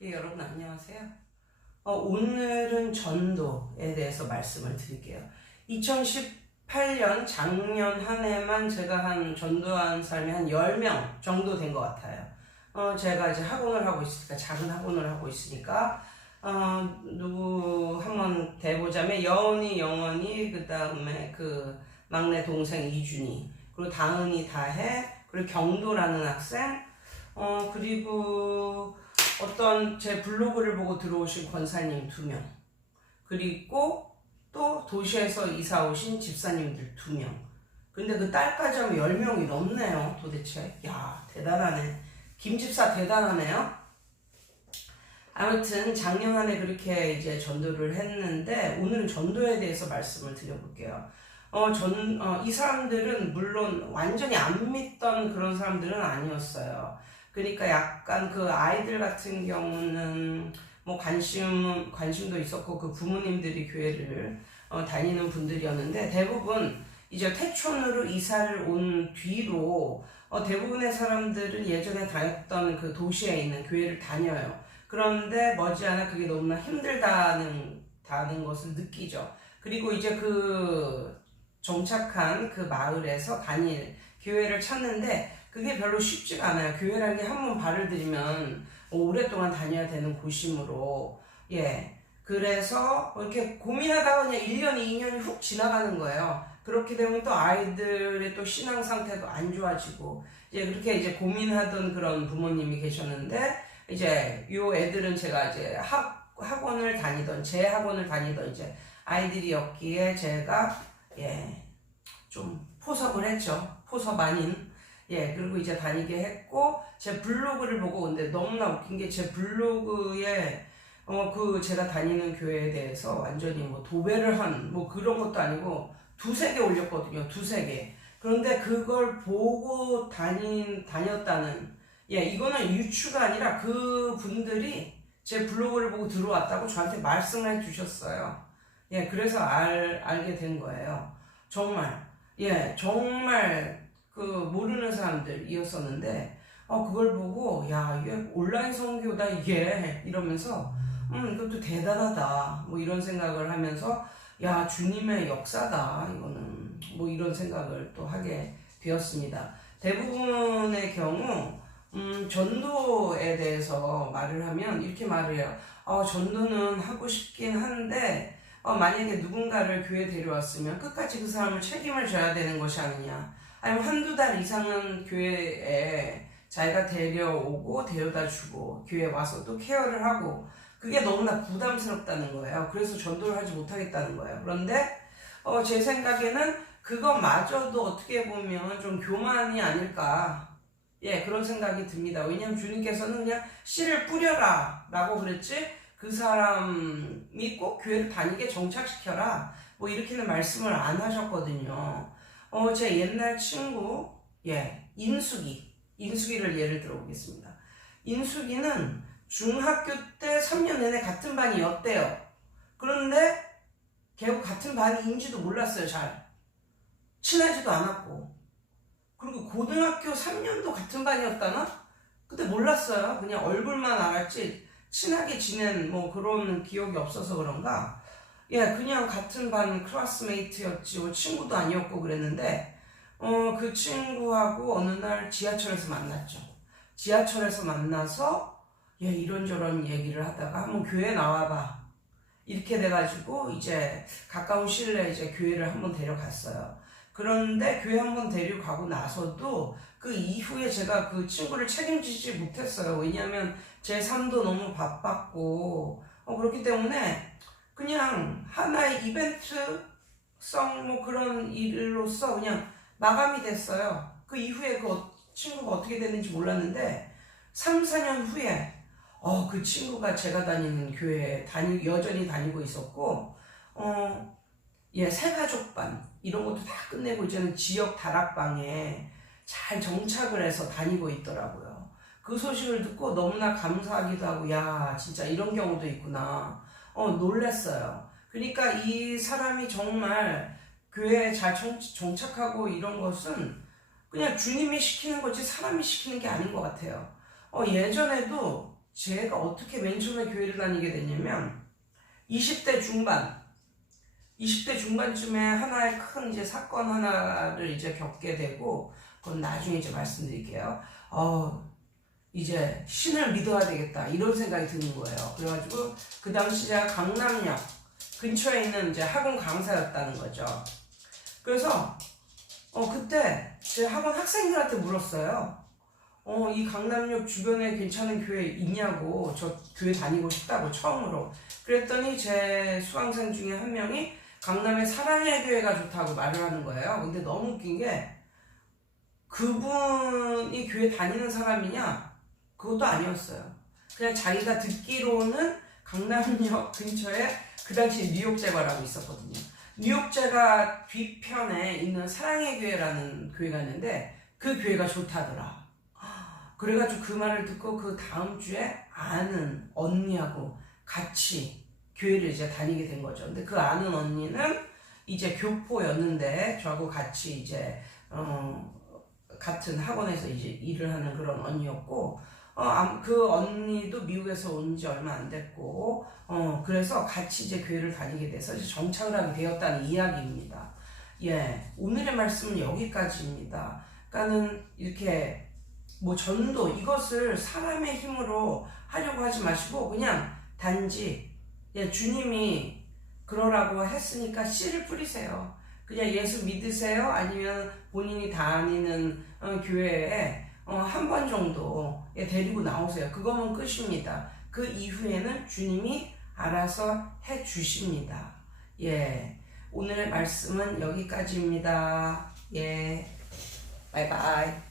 예, 여러분 안녕하세요. 어, 오늘은 전도에 대해서 말씀을 드릴게요. 2018년 작년 한 해만 제가 한 전도한 사람이 한 10명 정도 된 것 같아요. 어, 제가 이제 학원을 하고 있으니까, 작은 학원을 하고 있으니까, 어, 누구 한번 대보자면 여은이, 영원이, 그 다음에 그 막내 동생 이준이, 그리고 다은이, 다혜, 그리고 경도라는 학생, 어, 그리고 어떤 제 블로그를 보고 들어오신 권사님 두 명, 그리고 또 도시에서 이사 오신 집사님들 두 명. 근데 그 딸까지 하면 10명이 넘네요, 도대체. 야, 대단하네. 김 집사 대단하네요. 아무튼 작년 한해 그렇게 이제 전도를 했는데 오늘은 전도에 대해서 말씀을 드려볼게요. 어, 전, 어, 이 사람들은 물론 완전히 안 믿던 그런 사람들은 아니었어요. 그러니까 약간 그 아이들 같은 경우는 뭐 관심, 관심도 있었고 그 부모님들이 교회를 어, 다니는 분들이었는데 대부분 이제 태촌으로 이사를 온 뒤로 어, 대부분의 사람들은 예전에 다녔던 그 도시에 있는 교회를 다녀요. 그런데 머지않아 그게 너무나 힘들다는 다는 것을 느끼죠. 그리고 이제 그 정착한 그 마을에서 다닐 교회를 찾는데 그게 별로 쉽지가 않아요. 교회라는 게 한 번 발을 들이면 오랫동안 다녀야 되는 곳이므로 예. 그래서 이렇게 고민하다가 그냥 1년, 2년이 훅 지나가는 거예요. 그렇게 되면 또 아이들의 또 신앙 상태도 안 좋아지고 이제 그렇게 이제 고민하던 그런 부모님이 계셨는데 이제 요 애들은 제가 이제 학 학원을 다니던 제 학원을 다니던 이제 아이들이었기에 제가 예 좀 포섭을 했죠 포섭 아닌 예 그리고 이제 다니게 했고 제 블로그를 보고 근데 너무나 웃긴 게 제 블로그에 어 그 제가 다니는 교회에 대해서 완전히 뭐 도배를 한 뭐 그런 것도 아니고 두세 개 올렸거든요 두세 개. 그런데 그걸 보고 다닌 다녔다는 예 이거는 유추가 아니라 그 분들이 제 블로그를 보고 들어왔다고 저한테 말씀을 해주셨어요. 예 그래서 알 알게 된 거예요. 정말 예 정말 그 모르는 사람들이었었는데 어 그걸 보고 야 이게 온라인 선교다 이게? 이러면서 음 이것도 대단하다. 뭐 이런 생각을 하면서 야 주님의 역사다. 이거는 뭐 이런 생각을 또 하게 되었습니다. 대부분의 경우 음 전도에 대해서 말을 하면 이렇게 말을 해요. 어 전도는 하고 싶긴 한데 어, 만약에 누군가를 교회 데려왔으면 끝까지 그 사람을 책임을 져야 되는 것이 아니냐 아니면 한두 달 이상은 교회에 자기가 데려오고 데려다 주고 교회에 와서 또 케어를 하고 그게 너무나 부담스럽다는 거예요. 그래서 전도를 하지 못하겠다는 거예요. 그런데 어, 제 생각에는 그것마저도 어떻게 보면 좀 교만이 아닐까. 예, 그런 생각이 듭니다. 왜냐하면 주님께서는 그냥 씨를 뿌려라 라고 그랬지 그 사람이 꼭 교회를 다니게 정착시켜라. 뭐 이렇게는 말씀을 안 하셨거든요. 어, 제 옛날 친구, 예, 인숙이. 인숙이를 예를 들어 보겠습니다. 인숙이는 중학교 때 3년 내내 같은 반이었대요. 그런데 걔하고 같은 반인지도 몰랐어요, 잘. 친하지도 않았고. 그리고 고등학교 3년도 같은 반이었다나? 그때 몰랐어요. 그냥 얼굴만 알았지. 친하게 지낸 뭐 그런 기억이 없어서 그런가. 예, 그냥 같은 반 클래스메이트였지, 뭐 친구도 아니었고 그랬는데, 어, 그 친구하고 어느 날 지하철에서 만났죠. 지하철에서 만나서, 예, 이런저런 얘기를 하다가 한번 교회 나와봐. 이렇게 돼가지고 이제 가까운 시일 내에 이제 교회를 한번 데려갔어요. 그런데 교회 한번 데려가고 나서도 그 이후에 제가 그 친구를 책임지지 못했어요. 왜냐하면 제 삶도 너무 바빴고, 어, 그렇기 때문에 그냥 하나의 이벤트성 뭐 그런 일로서 그냥 마감이 됐어요. 그 이후에 그 어- 친구가 어떻게 됐는지 몰랐는데 3, 4년 후에 어, 그 친구가 제가 다니는 교회에 다니, 여전히 다니고 있었고 어, 예, 새가족반 이런 것도 다 끝내고 이제는 지역 다락방에 잘 정착을 해서 다니고 있더라고요. 그 소식을 듣고 너무나 감사하기도 하고 야 진짜 이런 경우도 있구나. 어, 놀랐어요. 그러니까 이 사람이 정말 교회에 잘 정, 정착하고 이런 것은 그냥 주님이 시키는 거지 사람이 시키는 게 아닌 것 같아요. 어, 예전에도 제가 어떻게 맨 처음에 교회를 다니게 됐냐면 20대 중반 20대 중반쯤에 하나의 큰 이제 사건 하나를 이제 겪게 되고 그건 나중에 이제 말씀드릴게요. 어 이제 신을 믿어야 되겠다 이런 생각이 드는 거예요. 그래가지고 그 당시 제가 강남역 근처에 있는 이제 학원 강사였다는 거죠. 그래서 어 그때 제 학원 학생들한테 물었어요. 어 이 강남역 주변에 괜찮은 교회 있냐고 저 교회 다니고 싶다고 처음으로 그랬더니 제 수강생 중에 한 명이 강남의 사랑의 교회가 좋다고 말을 하는 거예요. 근데 너무 웃긴 게 그분이 교회 다니는 사람이냐? 그것도 아니었어요. 그냥 자기가 듣기로는 강남역 근처에 그 당시 뉴욕제과라고 있었거든요. 뉴욕제가 뒤편에 있는 사랑의 교회라는 교회가 있는데 그 교회가 좋다더라. 그래가지고 그 말을 듣고 그 다음 주에 아는 언니하고 같이 교회를 이제 다니게 된 거죠. 근데 그 아는 언니는 이제 교포였는데 저하고 같이 이제 어, 같은 학원에서 이제 일을 하는 그런 언니였고 어, 암- 그 언니도 미국에서 온 지 얼마 안 됐고 어, 그래서 같이 이제 교회를 다니게 돼서 이제 정착을 하게 되었다는 이야기입니다. 예, 오늘의 말씀은 여기까지입니다. 그러니까는 이렇게 뭐 전도 이것을 사람의 힘으로 하려고 하지 마시고 그냥 단지 예, 주님이 그러라고 했으니까 씨를 뿌리세요. 그냥 예수 믿으세요. 아니면 본인이 다니는 어, 교회에 한 번 정도 예, 데리고 나오세요. 그거면 끝입니다. 그 이후에는 주님이 알아서 해 주십니다. 예. 오늘의 말씀은 여기까지입니다. 예. 바이바이.